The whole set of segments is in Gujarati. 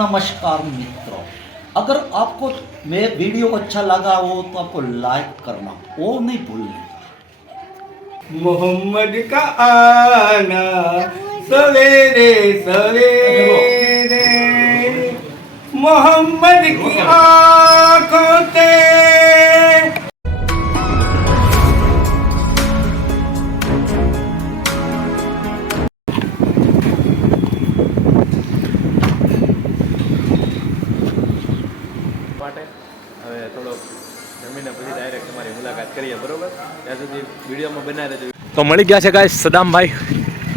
नमस्कार मित्रों। अगर आपको मैं वीडियो अच्छा लगा हो तो आपको लाइक करना वो नहीं भूलना। मोहम्मद का आना, सवेरे सवेरे। मोहम्मद की आँखों से હવે થોડોક જમીને પછી ડાયરેક્ટ તમારી મુલાકાત કરીએ, બરોબર? ત્યાં સુધી વિડીયોમાં બનાવી રહેજો. તો મળી ગયા છે ગાય સદામભાઈ.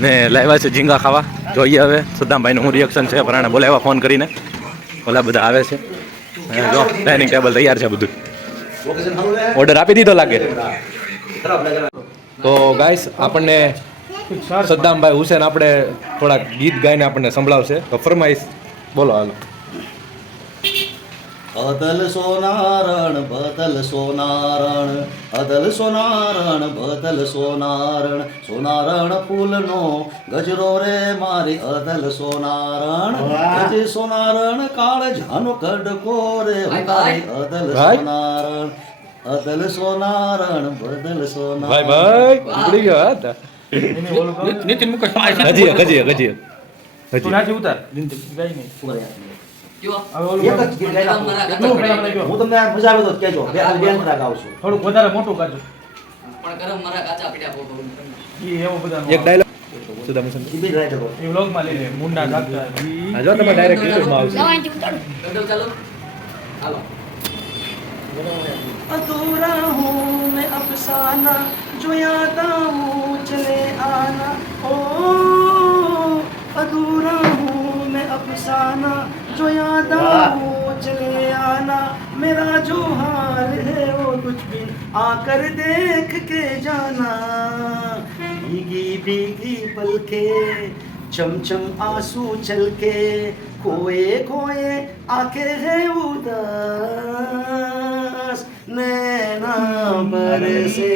ને લાવ્યા છે ઝીંગા ખાવા. જોઈએ હવે સદામભાઈનું હું રિએક્શન છે, પરાણે બોલાવ્યા ફોન કરીને. ઓલા બધા આવે છે. જો ડાઇનિંગ ટેબલ તૈયાર છે બધું. ઓર્ડર આપી દીધો લાગે. તો ગાઈસ આપણને સદ્દામભાઈ હુસેન આપણે થોડાક ગીત ગાઈને આપણને સંભળાવશે. તો ફરમાઈશ. બોલો, હાલો. અદલ સોનારણ બદલ સોનારણ અદલ સોનારણ બદલ સોનારણ સોનારણ ફૂલનો ગજરો રે મારી અદલ સોનારણ સોનારણ કાળ જાનો કડકો રે મારી અદલ ભાઈ. સોનારણ અદલ સોનારણ બદલ સોનારણ ભાઈ ઉપડી ગયો હા નીતિન મુકેશ હજી હજી હજી હજી ઉતાર. નીતિન ગઈ નહીં. હું તમને મજા આવે તો કહેજો બે ખાલી બે અંતરા ગાઉં છું થોડુંક વધારે મોટું કાઢજો પણ ગરમ મારા કાચા પીડા બહુ બહુ ઈ એવો બધા એક ડાયલોગ સુદામ હુસેન ઈ બી રાઈટ હતો. એ વ્લોગમાં લઈ લે મુંડા જાગતા ઈ- હા જો તમે ડાયરેક્ટ યુટ્યુબમાં આવશે ગડો ચાલો હાલો अधूरा हूँ मैं अफसाना जो याद हूँ चले आना ओ आकर देख के जाना। भीगी भीगी पलके चम चम आँसू चलके, खोए खोए आके है उदास। नैना पर से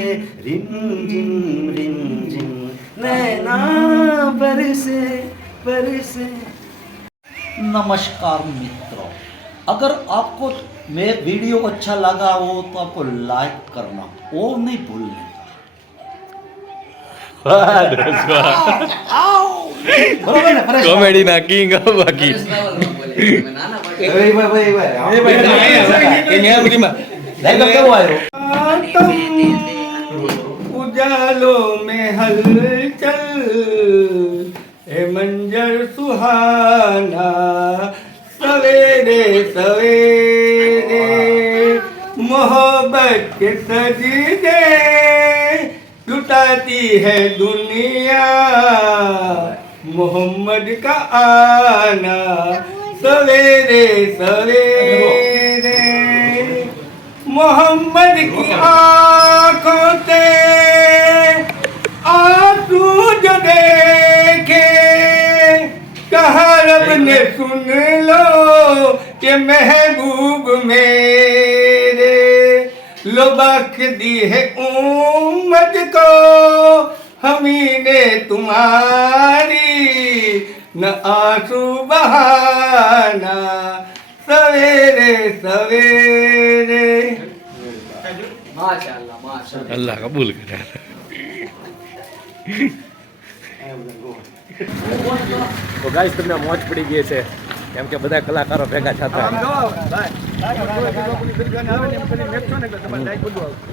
रिम झिम रिम झिम नैना पर से पर से। नमस्कार मित्रों अगर आपको मैं वीडियो अच्छा लगा हो तो आपको लाइक करना वो नहीं भूलने कॉमेडी ना किंग बाकी उजालो में हल चल ए मंजर सुहाना सवेरे सवेरे मोहब्बत के सजदे लुटाती है दुनिया मोहम्मद का आना सवेरे सवेरे मोहम्मद की आंखों से रब ने सुन लो कि महबूब मेरे लो बख दी है उम्मत को हमी ने तुम्हारी न आंसू बहाना सवेरे सवेरे માશાઅલ્લાહ માશાઅલ્લાહ અલ્લાહ કબૂલ કરે તો ગાઈસ તમને મોજ પડી ગઈ છે કેમ કે બધા કલાકારો ભેગા થતા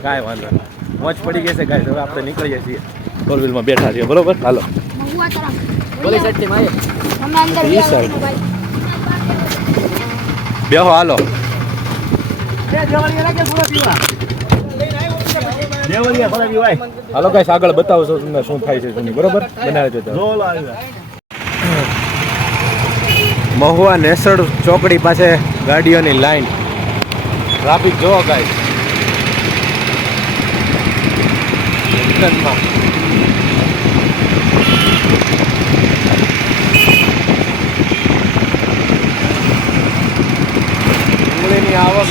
કાંઈ વાંધો નહીં. મોજ પડી ગઈ છે ગાઈસ હવે આપણે નીકળીએ છીએ ફોર વ્હીલમાં બેઠા છીએ બરોબર હાલો બેહો હાલો હાલો ગાઈસ આગળ બતાવશો તમને શું થાય છે શું બરોબર? બનાવે છે મહુવા નેસડ ચોકડી પાસે ગાડીઓની લાઈન. ટ્રાફિક જોવો ગાઈસ જંગલમાં ડુંગળીની આવક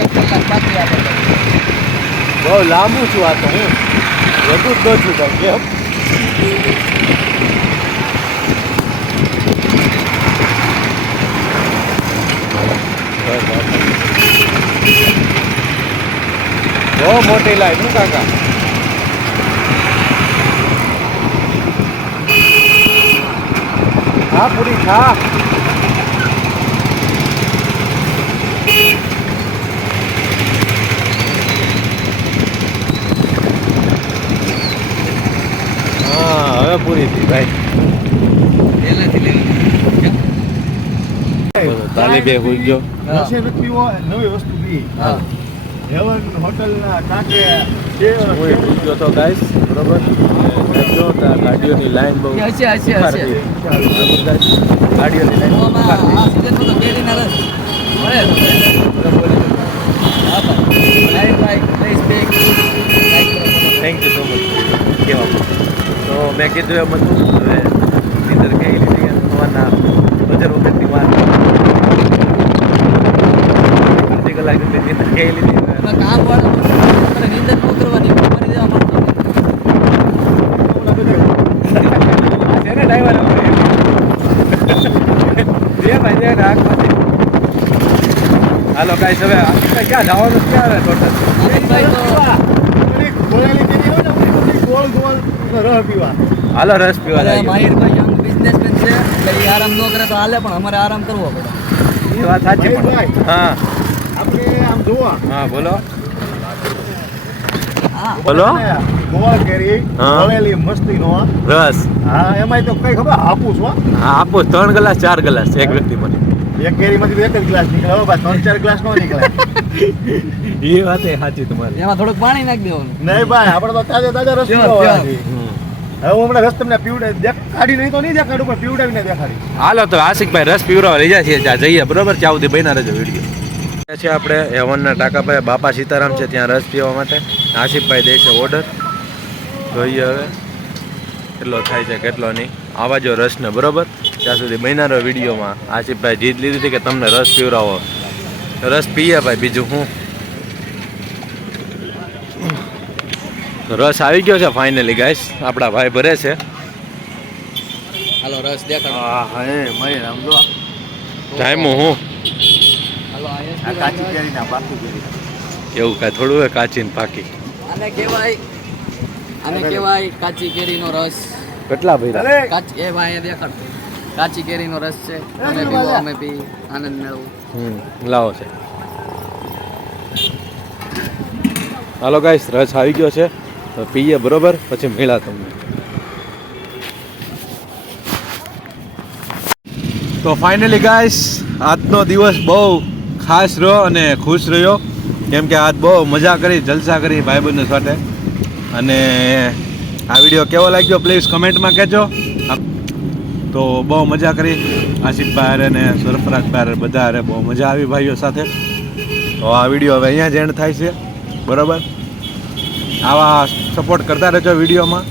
એક કલાક બાકી આપણે બહુ લાંબુ છું આ તો હું વધુ જ દો છું તો કેમ બહુ મોટી લાઈન હું કાકા હા પૂરી ખા હા હવે પૂરી થઈ ભાઈ તાલી બે હોઈ ગયો. નવી વસ્તુ હા. હેવન હોટલના કાંકે હું ગયો તો ગાઈસ બરોબર? જો ગાડીઓની લાઈન બહુ હશે, હશે, હશે. હતી. બરાબર guys? ગાડીઓની લાઈન હતી. આ તો કેરીના રસ. મળે like like please take thank you so much કહેવા તો મેં કીધું એ બધું હવે નીંદર કઈ લીધી સવારના બજાર વખતની વાત અડધી કલાક સુધી નીંદર કઈ લીધી હવે કામ વાળા ન કરવાની મારી દેવા માંગતો આ છે ને driver આપણે. જે ભાઈ જે. હાલો ગાઈસ હવે ક્યાં જવાનું ક્યાં આવે ટોટલ ભાઈ તો ગોળાની કેરી હોય ને બધી ગોળ ગોળ રહ પીવા? હાલો રસ પીવા લાગ્યો. માહિરભાઈ યંગ બિઝનેસમેન છે. એટલે એ આરામ ન કરે તો હાલે પણ અમારે આરામ કરવો પડે. એ વાત સાચી પણ. ભાઈ. હા. આપણે આમ જોવા. હા બોલો. હા. બોલો. ગોવા કેરી હા. ગળેલી મસ્તી નો રસ. હા એમાંય તો કઈ ખબર હાપુસ હો. હા આપો ત્રણ ગ્લાસ ચાર ગ્લાસ એક વ્યક્તિ મને એક કેરીમાંથી એક જ ગ્લાસ નીકળે. હો ભાઈ ત્રણ ચાર ગ્લાસ નો નીકળે. એ વાત એ સાચી તમારી. એમાં થોડુંક પાણી નાખી દેવાનું. નહીં ભાઈ આપણે તો તાજા તાજા રસ. હવે હું હમણાં રસ તમને પીવડે દેખાડી નહીં તો નહીં દેખાડું પણ પીવડાવીને દેખાડી. હાલો તો આશિકભાઈ રસ પીવડાવવા લઈ જાય છે જઈએ. બરોબર? સુધી બન્યા રહેજો વીડિયો. છે આપણે હેવનના ટાકા પાસે. બાપા સીતારામ છે ત્યાં રસ પીવા માટે. આશિફભાઈ દે છે ઓર્ડર. જોઈએ હવે. કેટલો થાય છે કેટલો નહીં. આવા જો રસને બરોબર? ત્યાં સુધી રહ્યો વિડીયોમાં આસિફભાઈ જીત લીધી હતી કે તમને રસ પીવડાવો? રસ પીએ ભાઈ બીજું હું? રસ આવી ગયો છે ફાઇનલી ગાઈસ આપણા ભાઈ ભરે છે. હાલો રસ દેખાડો. હા હા એ મય આમ ટાઈમ હું? હાલો આ કાચી કેરી ના બાકી કેરી. એવું કાંઈ થોડું કાચી ને પાકી. આને કહેવાય આને કહેવાય કાચી કેરીનો રસ. કેટલા ભર્યા? કાચી એ ભાઈ દેખાડ. કાચી કેરીનો રસ છે તમે પીવો અમે પી આનંદ મેળવો. હમ લાવો છે. હાલો ગાઈસ રસ આવી ગયો છે. તો પીએ બરોબર પછી મેળા તમને. તો ફાઇનલી ગાઈસ આજનો દિવસ બહુ ખાસ રહ્યો અને ખુશ રહ્યો. કેમ કે આજ બહુ મજા કરી જલસા કરી ભાઈબંધો સાથે. અને આ વીડિયો કેવો લાગ્યો પ્લીઝ કમેન્ટમાં કહેજો. તો બહુ મજા કરી. આસિફભાઈ હારે અને સરફરાજભાઈ હારે બધા અરે બહુ મજા આવી ભાઈઓ સાથે. તો આ વીડિયો હવે અહીંયા જ એન્ડ થાય છે. બરાબર? આવા સપોર્ટ કરતા રહેજો વિડીયોમાં.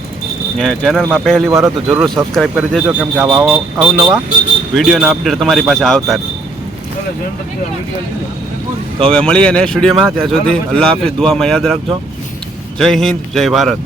ને ચેનલમાં પહેલી વાર તો જરૂર સબસ્ક્રાઈબ કરી દેજો. કેમ કે આવા અવનવા વિડીયોના અપડેટ તમારી પાસે આવતા તો હવે મળીએ ને સ્ટુડિયોમાં ત્યાં સુધી અલ્લાહ હાફિઝ. દુઆમાં યાદ રાખજો. જય હિન્દ, જય ભારત.